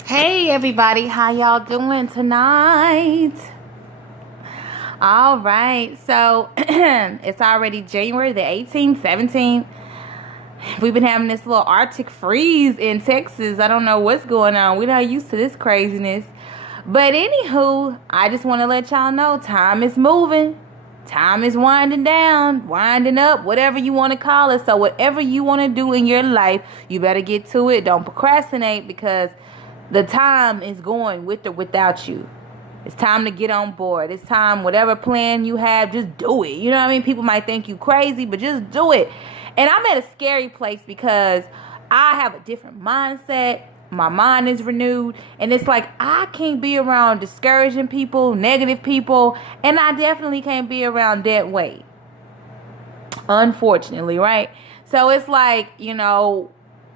Hey everybody, how y'all doing tonight? All right, so it's already January the 18th, 17th. We've been having this little Arctic freeze in Texas. I don't know what's going on. We're not used to this craziness. But anywho, I just want to let y'all know time is moving. Time is winding down, winding up, whatever you want to call it. So whatever you want to do in your life, you better get to it. Don't procrastinate because the time is going with or without you. It's time to get on board. It's time, whatever plan you have, just do it. You know what I mean? People might think you crazy, but just do it. And I'm at a scary place because I have a different mindset. My mind is renewed. And it's like I can't be around discouraging people, negative people. And I definitely can't be around dead weight. Unfortunately, right? So it's like,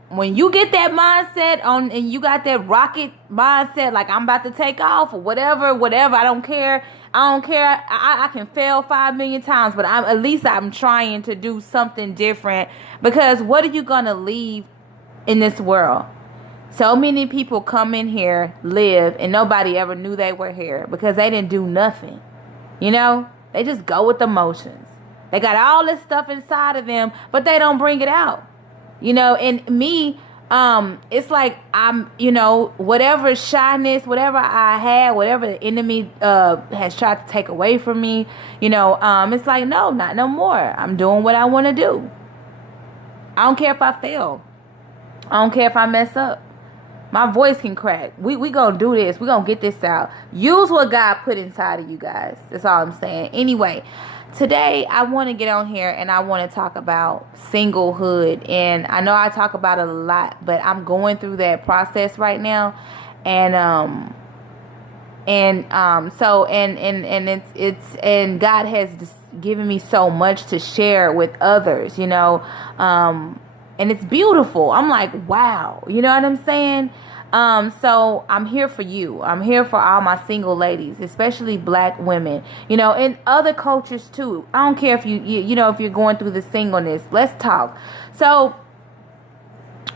when you get that mindset on and you got that rocket mindset, like I'm about to take off or whatever, I don't care. I can fail 5 million times, but at least I'm trying to do something different, because what are you going to leave in this world? So many people come in here, live, and nobody ever knew they were here because they didn't do nothing. They just go with the motions. They got all this stuff inside of them, but they don't bring it out. And me, it's like I'm, whatever shyness, whatever I had, whatever the enemy has tried to take away from me, it's like, no, not no more. I'm doing what I want to do. I don't care if I fail. I don't care if I mess up. My voice can crack. We gonna do this. We gonna get this out. Use what God put inside of you guys. That's all I'm saying. Anyway, today I want to get on here and I want to talk about singlehood. And I know I talk about it a lot, but I'm going through that process right now. And God has just given me so much to share with others, and it's beautiful. I'm like, wow, you know what I'm saying? So I'm here for you. I'm here for all my single ladies, especially black women, and other cultures too. I don't care if if you're going through the singleness. Let's talk. So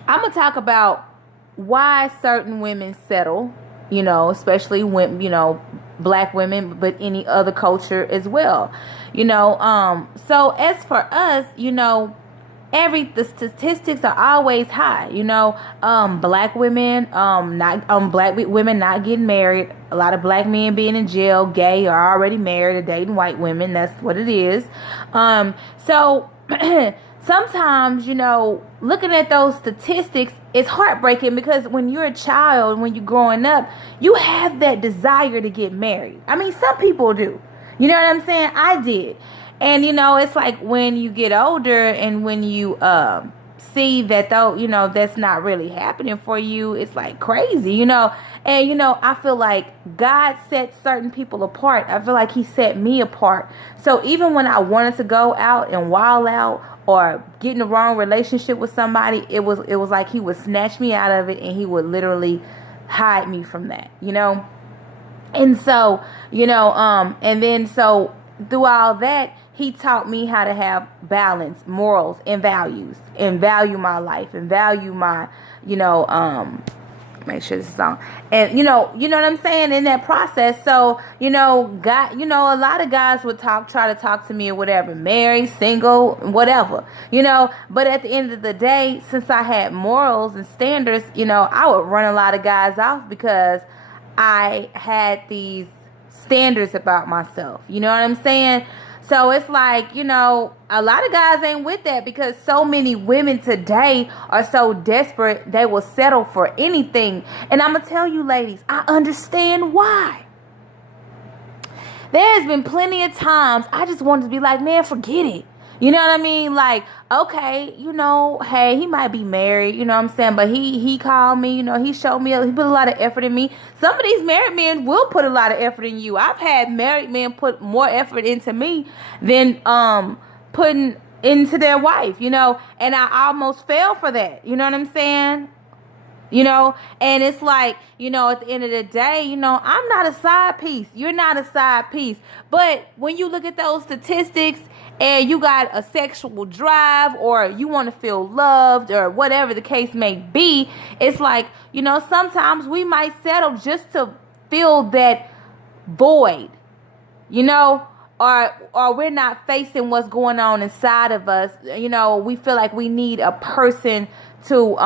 I'm going to talk about why certain women settle, especially when, black women, but any other culture as well. So as for us, the statistics are always high, black women, black women not getting married, a lot of black men being in jail, gay or already married or dating white women. That's what it is. So sometimes, looking at those statistics, it's heartbreaking because when you're a child, when you're growing up, you have that desire to get married. I mean, some people do. You know what I'm saying? I did. And, it's like when you get older and when you see that, though, that's not really happening for you, it's like crazy, And, I feel like God set certain people apart. I feel like he set me apart. So even when I wanted to go out and wild out or get in the wrong relationship with somebody, it was like he would snatch me out of it and he would literally hide me from that, And so, and then so through all that, he taught me how to have balance, morals, and values, and value my life, and value my, make sure this is on, and you know what I'm saying, in that process. So, God, a lot of guys would try to talk to me or whatever, married, single, whatever, but at the end of the day, since I had morals and standards, I would run a lot of guys off because I had these standards about myself. You know what I'm saying? So it's like, a lot of guys ain't with that because so many women today are so desperate they will settle for anything. And I'm going to tell you, ladies, I understand why. There has been plenty of times I just wanted to be like, man, forget it. You know what I mean? Like, okay, hey, he might be married, you know what I'm saying? But he called me, he showed me, he put a lot of effort in me. Some of these married men will put a lot of effort in you. I've had married men put more effort into me than putting into their wife, and I almost fell for that. You know what I'm saying? And it's like, at the end of the day, I'm not a side piece. You're not a side piece. But when you look at those statistics and you got a sexual drive or you want to feel loved or whatever the case may be, it's like, sometimes we might settle just to fill that void, or we're not facing what's going on inside of us. We feel like we need a person to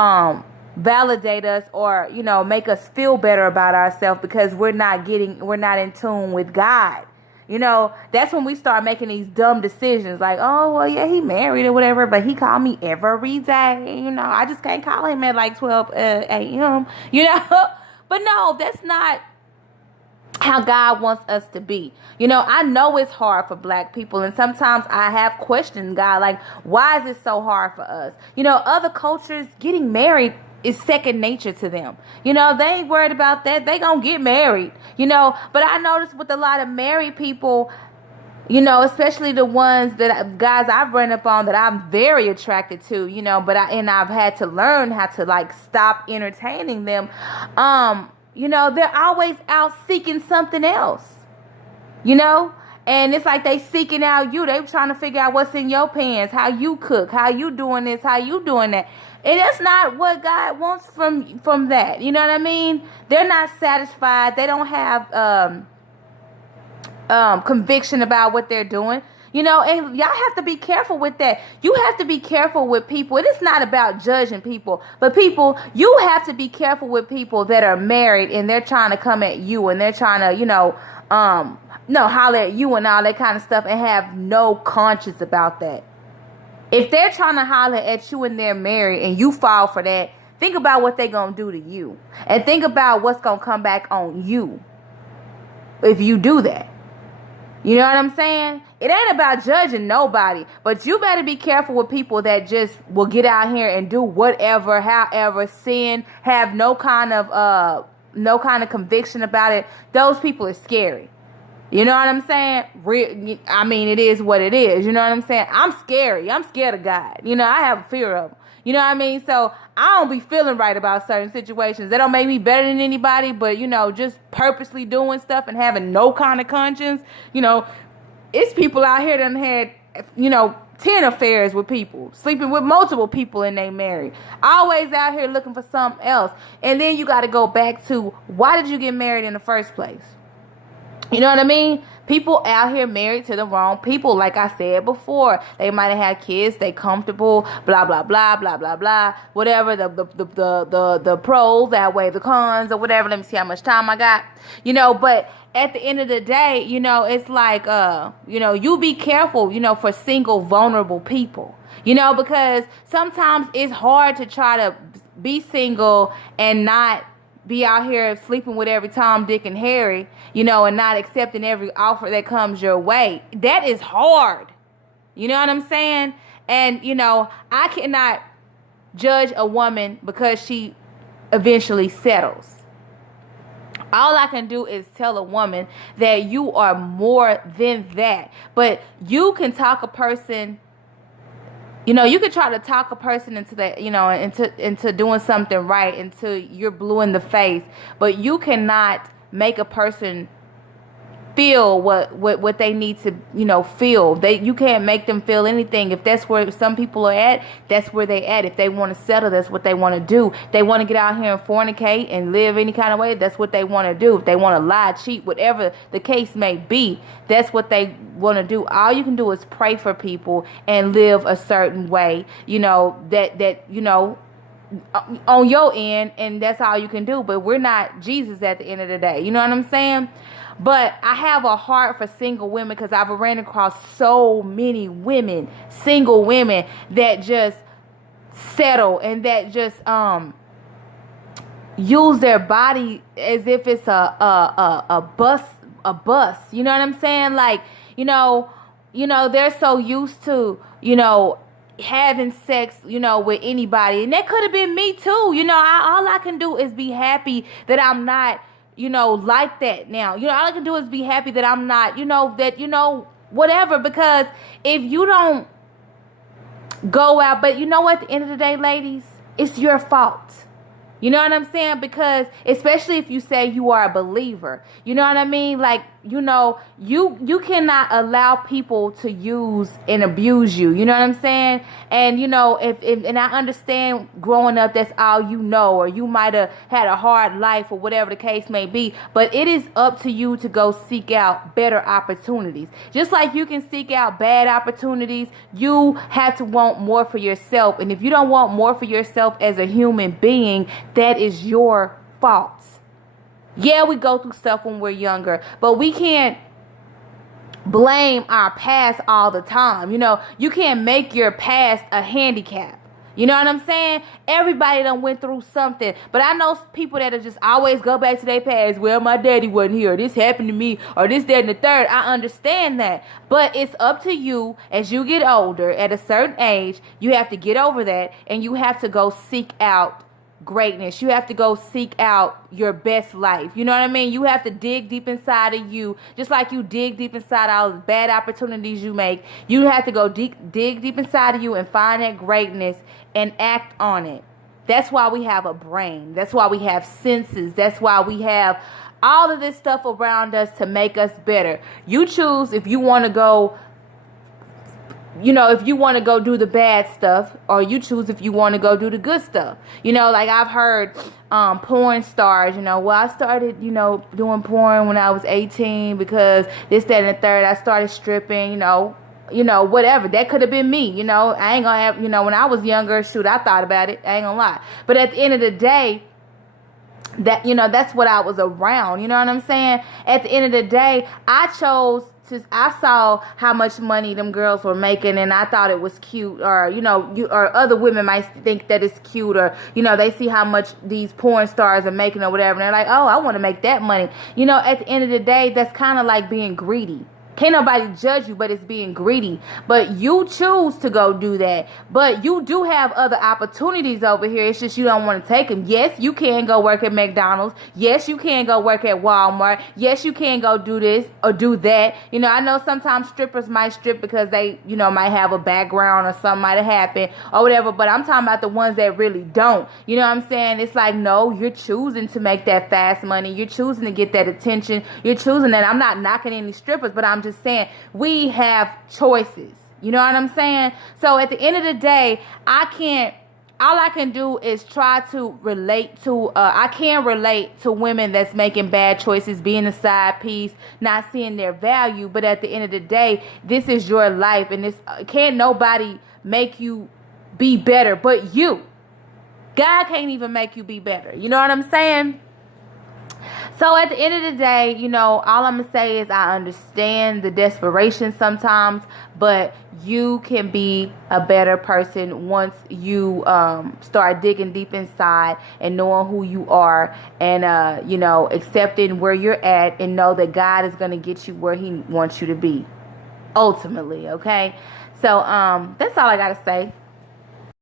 validate us or make us feel better about ourselves because we're not in tune with God. That's when we start making these dumb decisions like, oh well, yeah, he married or whatever, but he called me every day. I just can't call him at like 12 a.m. But no, that's not how God wants us to be. I know it's hard for Black people, and sometimes I have questioned God, like, why is it so hard for us? Other cultures, getting married is second nature to them. They ain't worried about that. They gonna get married, but I noticed with a lot of married people, especially the ones guys I've run up on that I'm very attracted to, but I've had to learn how to like stop entertaining them. They're always out seeking something else, and it's like they seeking out you. They trying to figure out what's in your pants, how you cook, how you doing this, how you doing that. And that's not what God wants from that. You know what I mean? They're not satisfied. They don't have conviction about what they're doing. And y'all have to be careful with that. You have to be careful with people. It is not about judging people. But people, you have to be careful with people that are married and they're trying to come at you and they're trying to, holler at you and all that kind of stuff and have no conscience about that. If they're trying to holler at you and they're married and you fall for that, think about what they're going to do to you. And think about what's going to come back on you if you do that. You know what I'm saying? It ain't about judging nobody, but you better be careful with people that just will get out here and do whatever, however, sin, have no kind of conviction about it. Those people are scary. You know what I'm saying? It is what it is. You know what I'm saying? I'm scary. I'm scared of God. I have a fear of him. You know what I mean? So I don't be feeling right about certain situations. They don't make me better than anybody, but, just purposely doing stuff and having no kind of conscience. It's people out here that had, 10 affairs with people, sleeping with multiple people and they married. Always out here looking for something else. And then you got to go back to, why did you get married in the first place? You know what I mean? People out here married to the wrong people. Like I said before, they might have had kids. They comfortable. Blah blah blah blah blah blah. Whatever the pros outweigh the cons or whatever. Let me see how much time I got. But at the end of the day, it's like you be careful. For single vulnerable people. Because sometimes it's hard to try to be single and not be out here sleeping with every Tom, Dick, and Harry, and not accepting every offer that comes your way. That is hard. You know what I'm saying? And, I cannot judge a woman because she eventually settles. All I can do is tell a woman that you are more than that. But you can talk a person, you could try to talk a person into that, into doing something right, until you're blue in the face. But you cannot make a person feel what they need to, feel. You can't make them feel anything. If that's where some people are at, that's where they at. If they want to settle, that's what they want to do. They want to get out here and fornicate and live any kind of way, that's what they want to do. If they want to lie, cheat, whatever the case may be, that's what they want to do. All you can do is pray for people and live a certain way, that on your end, and that's all you can do. But we're not Jesus at the end of the day. You know what I'm saying? But I have a heart for single women because I've ran across so many women, single women, that just settle and that just use their body as if it's a bus. You know what I'm saying? Like, they're so used to, having sex, with anybody. And that could have been me too. All I can do is be happy that I'm not, like that now. All I can do is be happy that I'm not, whatever. Because if you don't go out, but at the end of the day, ladies, it's your fault. You know what I'm saying? Because especially if you say you are a believer, you know what I mean? Like, you know, you cannot allow people to use and abuse you. You know what I'm saying? And, you know, if and I understand growing up, that's all you know, or you might have had a hard life or whatever the case may be. But it is up to you to go seek out better opportunities. Just like you can seek out bad opportunities, you have to want more for yourself. And if you don't want more for yourself as a human being, that is your fault. Yeah, we go through stuff when we're younger, but we can't blame our past all the time. You know, you can't make your past a handicap. You know what I'm saying? Everybody done went through something. But I know people that just always go back to their past. Well, my daddy wasn't here. This happened to me. Or this, that, and the third. I understand that. But it's up to you as you get older. At a certain age, you have to get over that. And you have to go seek out greatness. You have to go seek out your best life. You know what I mean? You have to dig deep inside of you, just like you dig deep inside all the bad opportunities you make. You have to go dig deep inside of you and find that greatness and act on it. That's why we have a brain. That's why we have senses. That's why we have all of this stuff around us to make us better. You choose if you want to go, you know, if you want to go do the bad stuff, or you choose if you want to go do the good stuff. You know, like I've heard porn stars, you know, well, I started, you know, doing porn when I was 18 because this, that, and the third. I started stripping, you know, whatever. That could have been me, you know. I ain't gonna have, you know, when I was younger, shoot, I thought about it. I ain't gonna lie. But at the end of the day, that, you know, that's what I was around. You know what I'm saying? At the end of the day, I saw how much money them girls were making, and I thought it was cute. Or, you know, or other women might think that it's cute, or, you know, they see how much these porn stars are making or whatever, and they're like, oh, I want to make that money. You know, at the end of the day, that's kind of like being greedy. Can't nobody judge you, but it's being greedy. But you choose to go do that. But you do have other opportunities over here. It's just you don't want to take them. Yes, you can go work at McDonald's. Yes, you can go work at Walmart. Yes, you can go do this or do that. You know, I know sometimes strippers might strip because they, you know, might have a background or something might have happened or whatever. But I'm talking about the ones that really don't. You know what I'm saying? It's like, no, you're choosing to make that fast money. You're choosing to get that attention. You're choosing that. I'm not knocking any strippers, but I'm just saying we have choices. You know what I'm saying? So at the end of the day, all I can do is try to relate to, I can relate to women that's making bad choices, being a side piece, not seeing their value. But at the end of the day, this is your life, and this can't nobody make you be better but you. God can't even make you be better. You know what I'm saying? So at the end of the day, you know, all I'm going to say is I understand the desperation sometimes, but you can be a better person once you start digging deep inside and knowing who you are, and, you know, accepting where you're at, and know that God is going to get you where he wants you to be ultimately. Okay. So that's all I got to say.